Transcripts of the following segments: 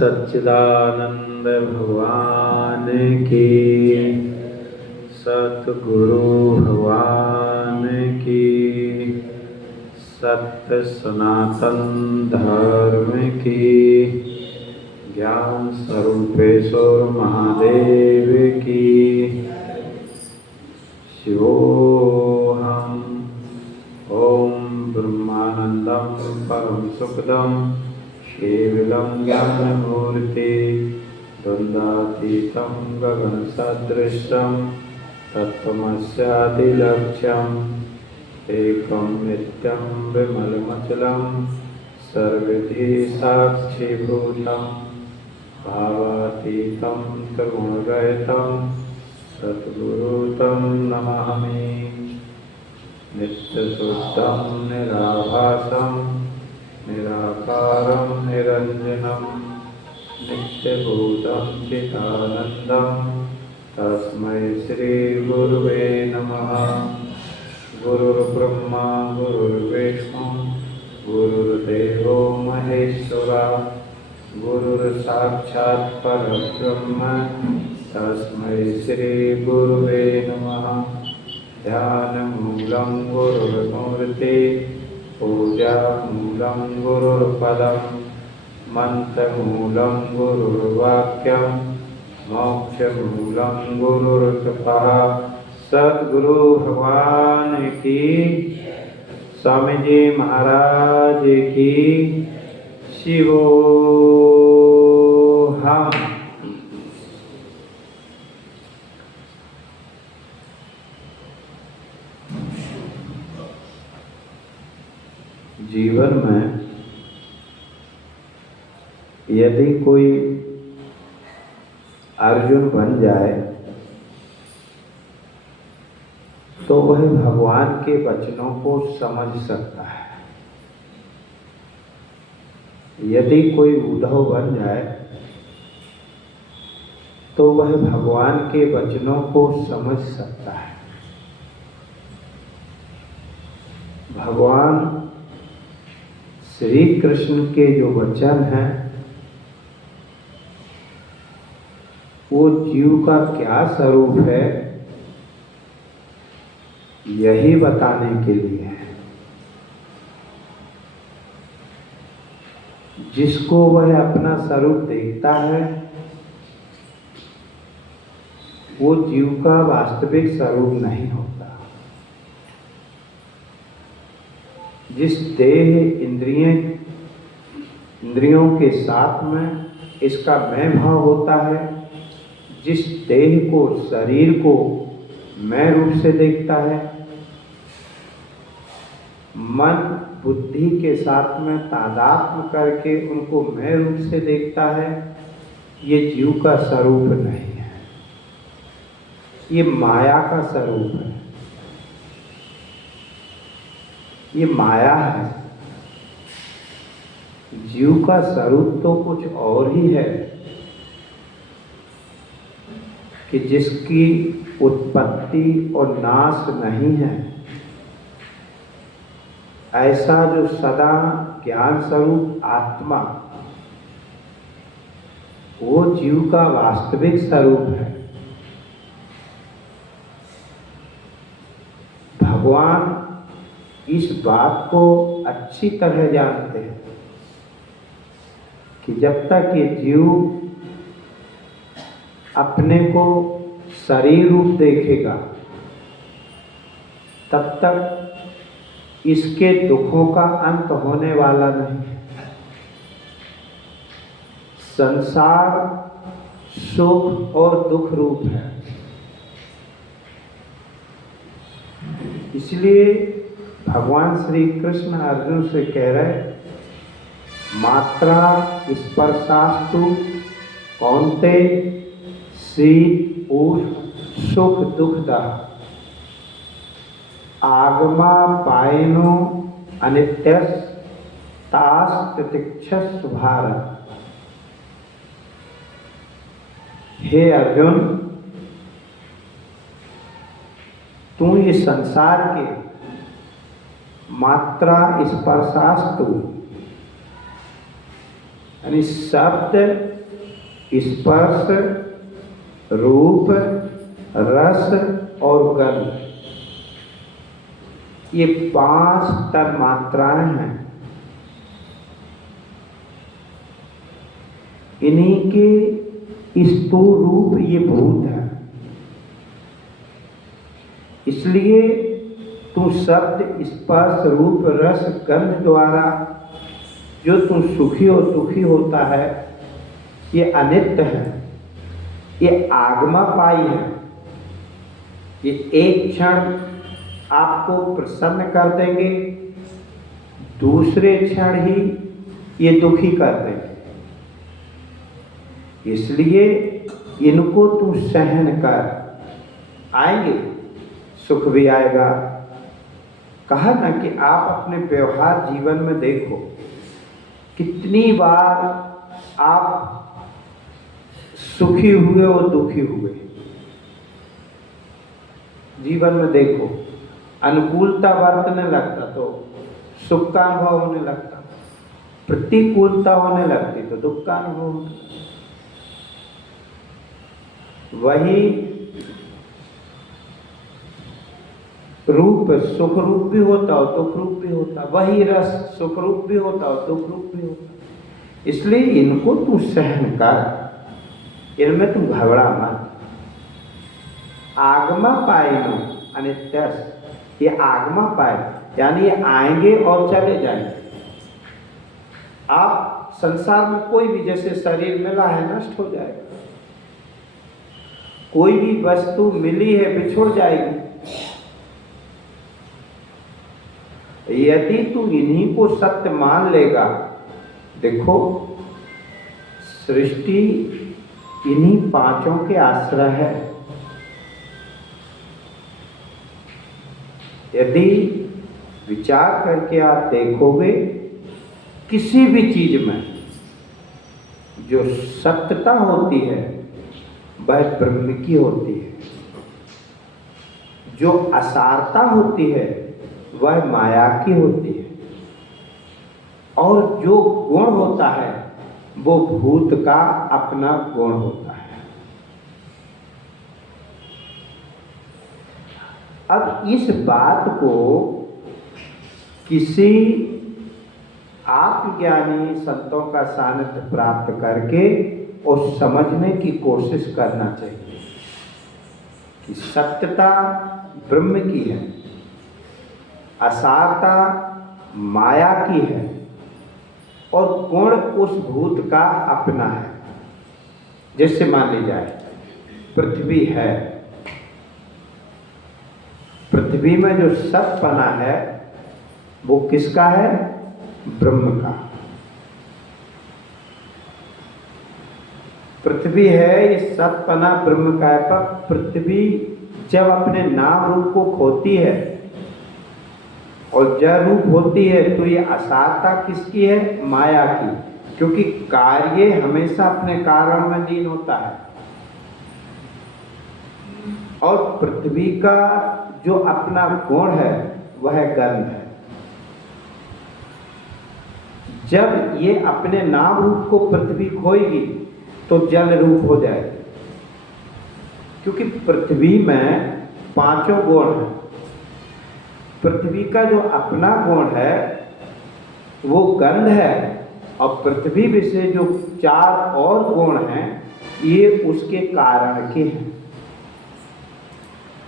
सच्चिदानंद भगवान की, सतगुरु भगवान की, सत्य सनातन धर्म की, ज्ञान स्वरूपेश्वर महादेव की। शिवोऽहम् ॐ ब्रह्मानंदं परम सुखदं केवलं ज्ञानमूर्ति द्वन्द्वातीतं गगनसदृशं तत्त्वमस्यादिलक्ष्यम् एकं नित्यं विमलमचलं सर्वधी साक्षीभूतं भावातीतं त्रिगुणरहितं सद्गुरुं नमामि। नित्यशुद्धं निराभासं निराकारं निरञ्जनं नित्यभूतं चिदानन्दं तस्मै श्रीगुरुवे नमः। गुरुर्ब्रह्मा गुरुर्विष्णु गुरुर्देवो महेश्वरा गुरुर्साक्षात् परब्रह्म तस्मै श्रीगुरुवे नमः। ध्यानमूलं गुरुर्मूर्ति पूजामूलं गुरुर्पदं मन्त्रमूलं गुरुर्वाक्यं मोक्षमूलं गुरुर्कृपा। सद्गुरु भगवान की, स्वामी जी महाराज की। शिवोऽहम्। जीवन में यदि कोई अर्जुन बन जाए तो वह भगवान के वचनों को समझ सकता है। यदि कोई उद्धव बन जाए तो वह भगवान के वचनों को समझ सकता है। भगवान श्री कृष्ण के जो वचन हैं वो जीव का क्या स्वरूप है यही बताने के लिए है। जिसको वह अपना स्वरूप देखता है वो जीव का वास्तविक स्वरूप नहीं होता। जिस देह इंद्रियों के साथ में इसका मैं भाव होता है, जिस देह को शरीर को मैं रूप से देखता है, मन बुद्धि के साथ में तादात्म्य करके उनको मैं रूप से देखता है, ये जीव का स्वरूप नहीं है, ये माया का स्वरूप है, ये माया है। जीव का स्वरूप तो कुछ और ही है कि जिसकी उत्पत्ति और नाश नहीं है। ऐसा जो सदा ज्ञान स्वरूप आत्मा वो जीव का वास्तविक स्वरूप है। भगवान इस बात को अच्छी तरह जानते हैं कि जब तक ये जीव अपने को शरीर रूप देखेगा तब तक इसके दुखों का अंत होने वाला नहीं। संसार सुख और दुख रूप है। इसलिए भगवान श्री कृष्ण अर्जुन से कह रहे, मात्रा स्पर्शास्तु कौन्तेय शीत उष्ण सुख दुखदा आगमा पायनो अनित्यस तास प्रतीक्षस्व भारत। हे अर्जुन, तू इस संसार के मात्रा स्पर्शास्तु यानी शब्द, स्पर्श, रूप, रस और गंध, ये 5 तन्मात्राएं हैं। इन्हीं के स्थूल रूप ये भूत है। इसलिए तू शब्द, स्पर्श, रूप, रस, गंध द्वारा जो तू सुखी और दुखी होता है, ये अनित्य है, ये आगमापाई है। ये एक क्षण आपको प्रसन्न कर देंगे, दूसरे क्षण ही ये दुखी कर देंगे। इसलिए इनको तू सहन कर, आएंगे, सुख भी आएगा। कहा ना कि आप अपने व्यवहार जीवन में देखो, कितनी बार आप सुखी हुए और दुखी हुए। जीवन में देखो, अनुकूलता बरतने लगता तो सुख का अनुभव होने लगता, प्रतिकूलता होने लगती तो दुख का अनुभव होने लगता। वही रूप सुख रूप भी होता और दुख रूप भी होता, वही रस सुख रूप भी होता और दुख रूप भी होता। इसलिए इनको तू सहन कर, इनमें तू घबरा मत। आगमा पायनो अनित्य, ये आगमा पाए यानी ये आएंगे और चले जाएंगे। आप संसार में कोई भी, जैसे शरीर मिला है नष्ट हो जाएगा, कोई भी वस्तु मिली है बिछुड़ जाएगी। यदि तू इन्हीं को सत्य मान लेगा, देखो सृष्टि इन्हीं 5 के आश्रय है। यदि विचार करके आप देखोगे, किसी भी चीज में जो सत्यता होती है वह ब्रह्म की होती है, जो असारता होती है वह माया की होती है, और जो गुण होता है वो भूत का अपना गुण होता है। अब इस बात को किसी आत्मज्ञानी संतों का सानिध्य प्राप्त करके और समझने की कोशिश करना चाहिए कि सत्यता ब्रह्म की है, असारता माया की है, और गुण उस भूत का अपना है। जैसे मान ली जाए पृथ्वी है, पृथ्वी में जो सतपना है वो किसका है? ब्रह्म का। पृथ्वी है, ये सतपना ब्रह्म का है। पर पृथ्वी जब अपने नाम रूप को खोती है और जड़ रूप होती है तो ये असारता किसकी है? माया की, क्योंकि कार्य हमेशा अपने कारण में लीन होता है। और पृथ्वी का जो अपना गुण है वह गंध है। जब ये अपने नाम रूप को पृथ्वी खोएगी तो जल रूप हो जाएगी, क्योंकि पृथ्वी में 5 गुण हैं। पृथ्वी का जो अपना गुण है वो गंध है, और पृथ्वी में से जो 4 और गुण हैं ये उसके कारण के हैं।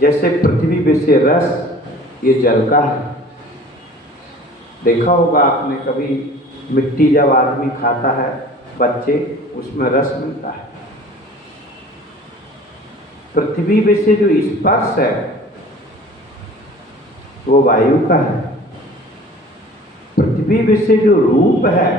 जैसे पृथ्वी में से रस, ये जल का है। देखा होगा आपने कभी, मिट्टी जब आदमी खाता है, बच्चे, उसमें रस मिलता है। पृथ्वी में से जो स्पर्श है वो वायु का है। पृथ्वी में से जो रूप है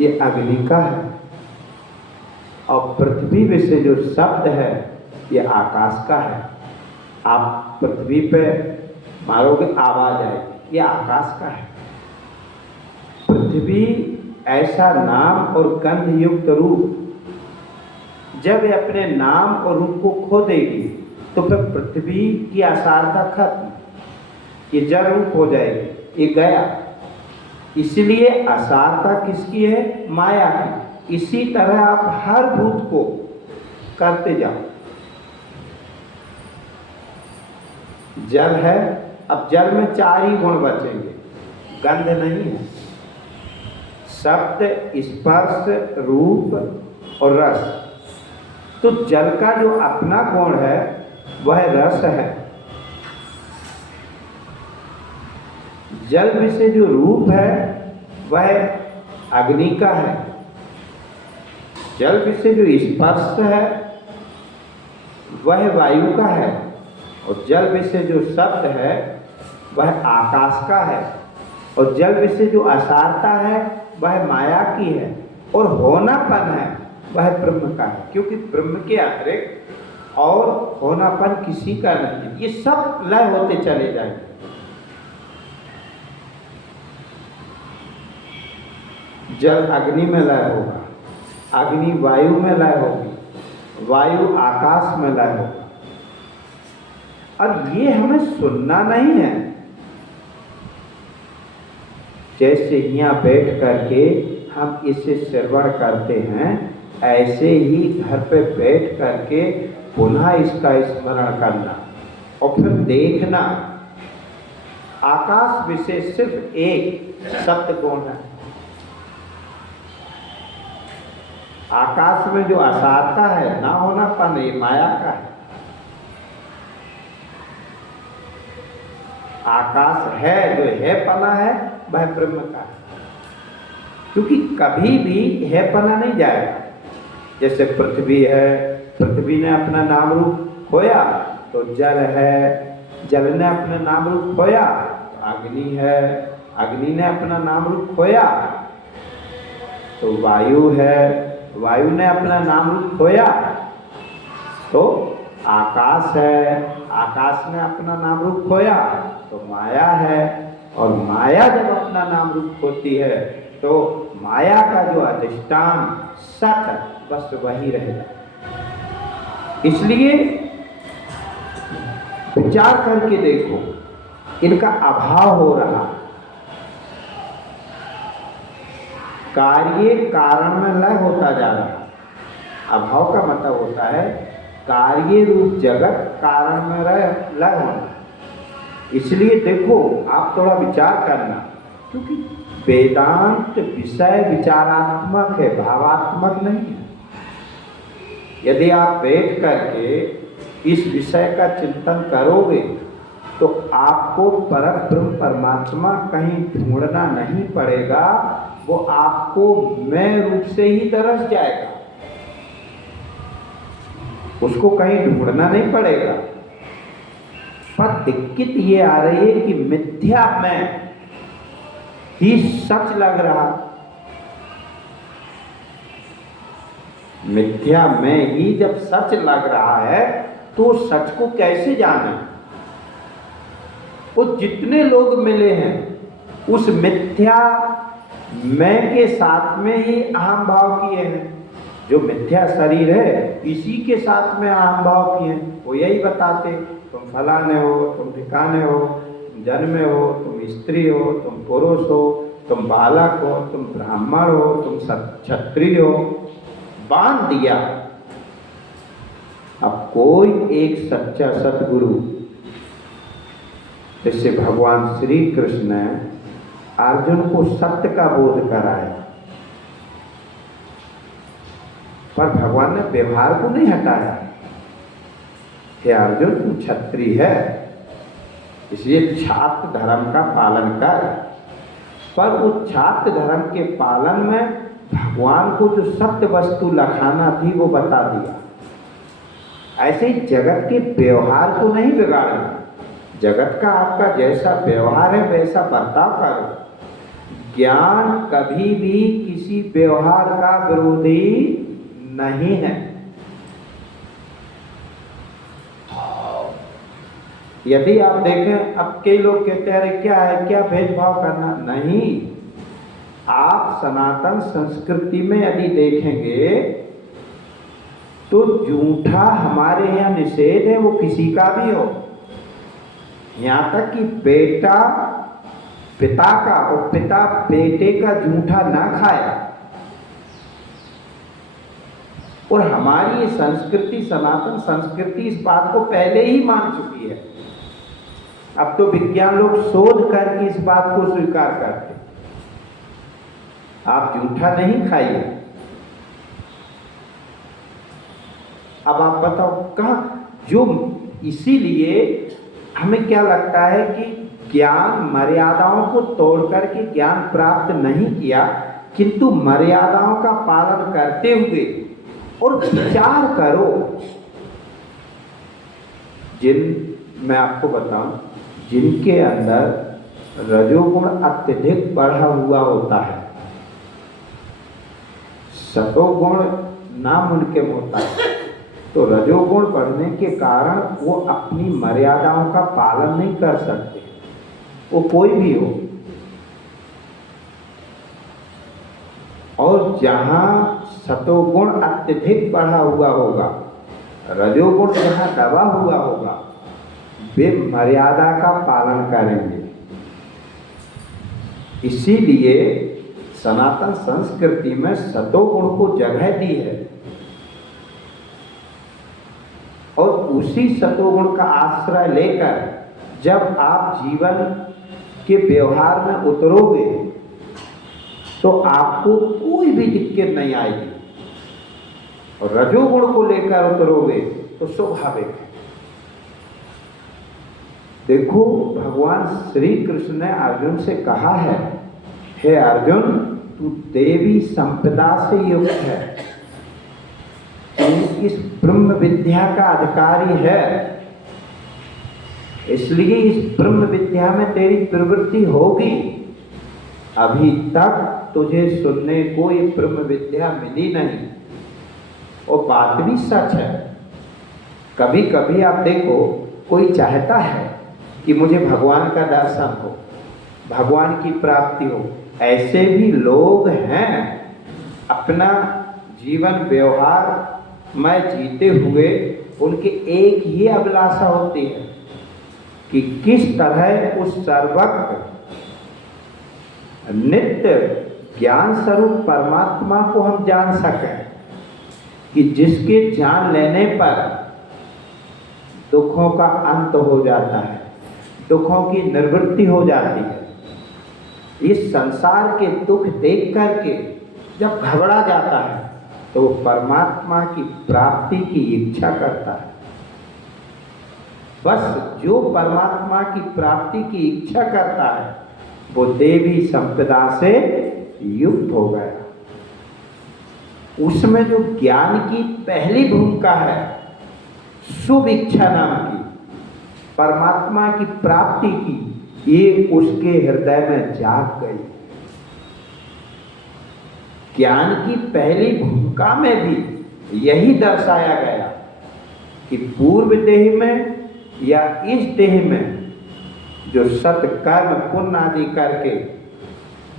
ये अग्नि का है, और पृथ्वी में से जो शब्द है ये आकाश का है। आप पृथ्वी पे मारोगे आवाज आएगी, ये आकाश का है। पृथ्वी ऐसा नाम और गंध युक्त रूप, जब ये अपने नाम और रूप को खो देगी तो फिर पृथ्वी की असारता खत्म, ये जड़ रूप हो जाएगी, ये गया। इसलिए असारता किसकी है? माया की। इसी तरह आप हर भूत को करते जाओ। जल है, अब जल में 4 ही गुण बचेंगे, गंध नहीं है, शब्द, स्पर्श, रूप और रस। तो जल का जो अपना गुण है वह रस है। जल में से जो रूप है वह अग्नि का है। जल में से जो स्पर्श है वह वायु का है। और जल में से जो शब्द है वह आकाश का है। और जल में से जो असारता है वह माया की है। और होनापन है वह ब्रह्म का है, क्योंकि ब्रह्म के अतिरिक्त और होनापन किसी का नहीं है। ये सब लय होते चले जाएंगे। जल अग्नि में लय होगा, अग्नि वायु में लय होगी, वायु आकाश में लय होगा। और ये हमें सुनना नहीं है। जैसे यहाँ बैठ करके हम इसे श्रवण करते हैं, ऐसे ही घर पे बैठ करके पुनः इसका स्मरण करना और फिर देखना। आकाश विशेष सिर्फ एक सत्य गुण है। आकाश में जो असारता है, ना होनापन, ये माया का है। आकाश है, जो है पना है वह ब्रह्म का है, क्योंकि कभी भी है पना नहीं जाएगा। जैसे पृथ्वी है, पृथ्वी ने अपना नाम रूप खोया तो जल है, जल ने अपना नाम रूप खोया तो अग्नि है, अग्नि ने अपना नाम रूप खोया तो वायु है, वायु ने अपना नाम रूप खोया तो आकाश है, आकाश ने अपना नाम रूप खोया तो माया है। और माया जब अपना नाम रूप खोती है तो माया का जो अधिष्ठान सत, बस वही रहेगा। इसलिए विचार करके देखो, इनका अभाव हो रहा। कार्य कारण में लय होता जा रहा। अभाव का मतलब होता है कार्य रूप जगत कारण में लय होना। इसलिए देखो, आप थोड़ा विचार करना, क्योंकि वेदांत विषय विचारात्मक है, भावात्मक नहीं है। यदि आप बैठ करके इस विषय का चिंतन करोगे तो आपको परब्रह्म परमात्मा कहीं ढूंढना नहीं पड़ेगा, वो आपको मैं रूप से ही दरस जाएगा। उसको कहीं ढूंढना नहीं पड़ेगा। पर दिक्कत ये आ रही है कि मिथ्या में ही सच लग रहा। मिथ्या में ही जब सच लग रहा है तो सच को कैसे जाने? वो जितने लोग मिले हैं उस मिथ्या मैं के साथ में ही अहम भाव किए हैं। जो मिथ्या शरीर है इसी के साथ में अहम भाव किए हैं। वो यही बताते, तुम फलाने हो, तुम ठिकाने हो, तुम जन्मे हो, तुम स्त्री हो, तुम पुरुष हो, तुम बालक हो, तुम ब्राह्मण हो, तुम क्षत्रिय हो, बांध दिया। अब कोई एक सच्चा सतगुरु, जैसे भगवान श्री कृष्ण ने अर्जुन को सत्य का बोध कराया, पर भगवान ने व्यवहार को नहीं हटाया। हे अर्जुन, तू क्षत्रिय है, इसलिए छात्र धर्म का पालन कर। पर उस छात्र धर्म के पालन में भगवान को जो सत्य वस्तु लखाना थी वो बता दिया। ऐसे ही जगत के व्यवहार को नहीं बिगाड़ना। जगत का आपका जैसा व्यवहार है वैसा बर्ताव करो। ज्ञान कभी भी किसी व्यवहार का विरोधी नहीं है। यदि आप देखें, अब कई लोग कहते हैं अरे क्या है, क्या भेदभाव करना? नहीं, आप सनातन संस्कृति में यदि देखेंगे तो जूठा हमारे यहाँ निषेध है, वो किसी का भी हो। यहाँ तक कि बेटा पिता का, वो पिता बेटे का जूठा ना खाए। और हमारी ये संस्कृति, सनातन संस्कृति इस बात को पहले ही मान चुकी है। अब तो विज्ञान लोग शोध करके इस बात को स्वीकार करते, आप जूठा नहीं खाइए। अब आप बताओ कहाँ जो, इसीलिए हमें क्या लगता है कि ज्ञान मर्यादाओं को तोड़ करके ज्ञान प्राप्त नहीं किया, किंतु मर्यादाओं का पालन करते हुए, और विचार करो, मैं आपको बताऊं, जिनके अंदर रजोगुण अत्यधिक बढ़ा हुआ होता है, सतोगुण नामुमकिन होता है, तो रजोगुण बढ़ने के कारण वो अपनी मर्यादाओं का पालन नहीं कर सकते, वो कोई भी हो। और जहां सतोगुण अत्यधिक बढ़ा हुआ होगा, रजोगुण जहां दबा हुआ होगा, वे मर्यादा का पालन करेंगे। इसीलिए सनातन संस्कृति में सतोगुण को जगह दी है, और उसी सतोगुण का आश्रय लेकर जब आप जीवन के व्यवहार में उतरोगे तो आपको कोई भी दिक्कत नहीं आएगी, और रजोगुण को लेकर उतरोगे तो स्वाभाविक है। देखो, भगवान श्री कृष्ण ने अर्जुन से कहा है, हे अर्जुन, तू देवी संपदा से युक्त है, तू इस ब्रह्म विद्या का अधिकारी है, इसलिए इस ब्रह्म विद्या में तेरी प्रवृत्ति होगी। अभी तक तुझे सुनने को ये ब्रह्म विद्या मिली नहीं, और बात भी सच है। कभी कभी आप देखो, कोई चाहता है कि मुझे भगवान का दर्शन हो, भगवान की प्राप्ति हो, ऐसे भी लोग हैं। अपना जीवन व्यवहार में जीते हुए उनके एक ही अभिलाषा होती है कि किस तरह उस सर्वज्ञ नित्य ज्ञान स्वरूप परमात्मा को हम जान सकें, कि जिसके जान लेने पर दुखों का अंत हो जाता है, दुखों की निवृत्ति हो जाती है। इस संसार के दुख देख करके जब घबरा जाता है तो वो परमात्मा की प्राप्ति की इच्छा करता है। बस जो परमात्मा की प्राप्ति की इच्छा करता है वो देवी संपदा से युक्त हो गया। उसमें जो ज्ञान की पहली भूमिका है, शुभ इच्छा नाम की, परमात्मा की प्राप्ति की, ये उसके हृदय में जाग गई। ज्ञान की पहली भूमिका में भी यही दर्शाया गया कि पूर्व देह में या इस देह में जो सत्कर्म पुण्य आदि करके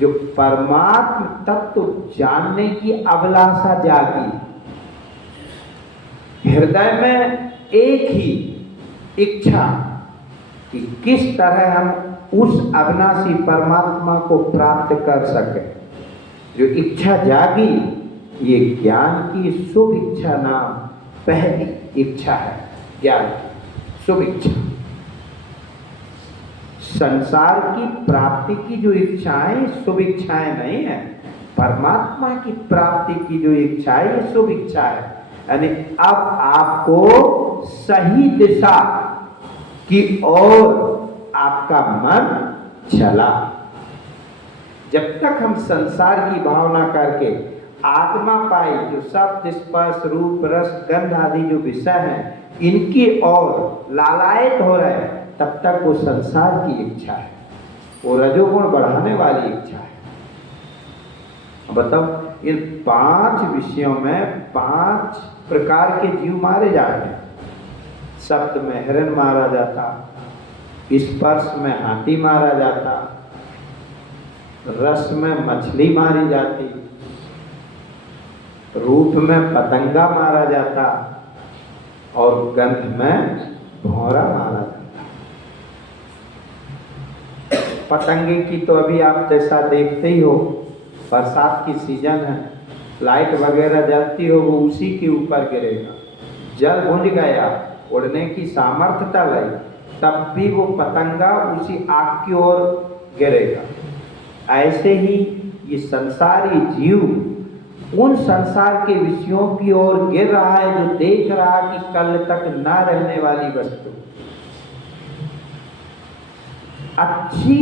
जो परमात्म तत्व जानने की अभिलाषा जागी, हृदय में एक ही इच्छा कि किस तरह हम उस अविनाशी परमात्मा को प्राप्त कर सके, जो इच्छा जागी, ये ज्ञान की शुभ इच्छा नाम पहली इच्छा है। ज्ञान की शुभ इच्छा, संसार की प्राप्ति की जो इच्छाएं शुभ इच्छाएं नहीं है, परमात्मा की प्राप्ति की जो इच्छा है ये शुभ इच्छा है। यानी अब आपको सही दिशा की ओर आपका मन चला। जब तक हम संसार की भावना करके आत्मा पाई, जो शब्द स्पर्श रूप रस गंध आदि जो विषय हैं इनकी ओर लालायित हो रहे हैं, तब तक वो संसार की इच्छा है, वो रजोगुण बढ़ाने वाली इच्छा है। बताओ, इन 5 विषयों में 5 प्रकार के जीव मारे जाते हैं। शब्द में हिरण मारा जाता, स्पर्श में हाथी मारा जाता, रस में मछली मारी जाती, रूप में पतंगा मारा जाता, और गंध में भौरा मारा जाता। पतंगे की तो अभी आप जैसा देखते ही हो, बरसात की सीजन है, लाइट वगैरह जलती हो वो उसी के ऊपर गिरेगा। जल बुझ गया, उड़ने की सामर्थ्यता लाई, तब भी वो पतंगा उसी आग की ओर गिरेगा। ऐसे ही ये संसारी जीव उन संसार के विषयों की ओर गिर रहा है जो देख रहा कि कल तक न रहने वाली वस्तु अच्छी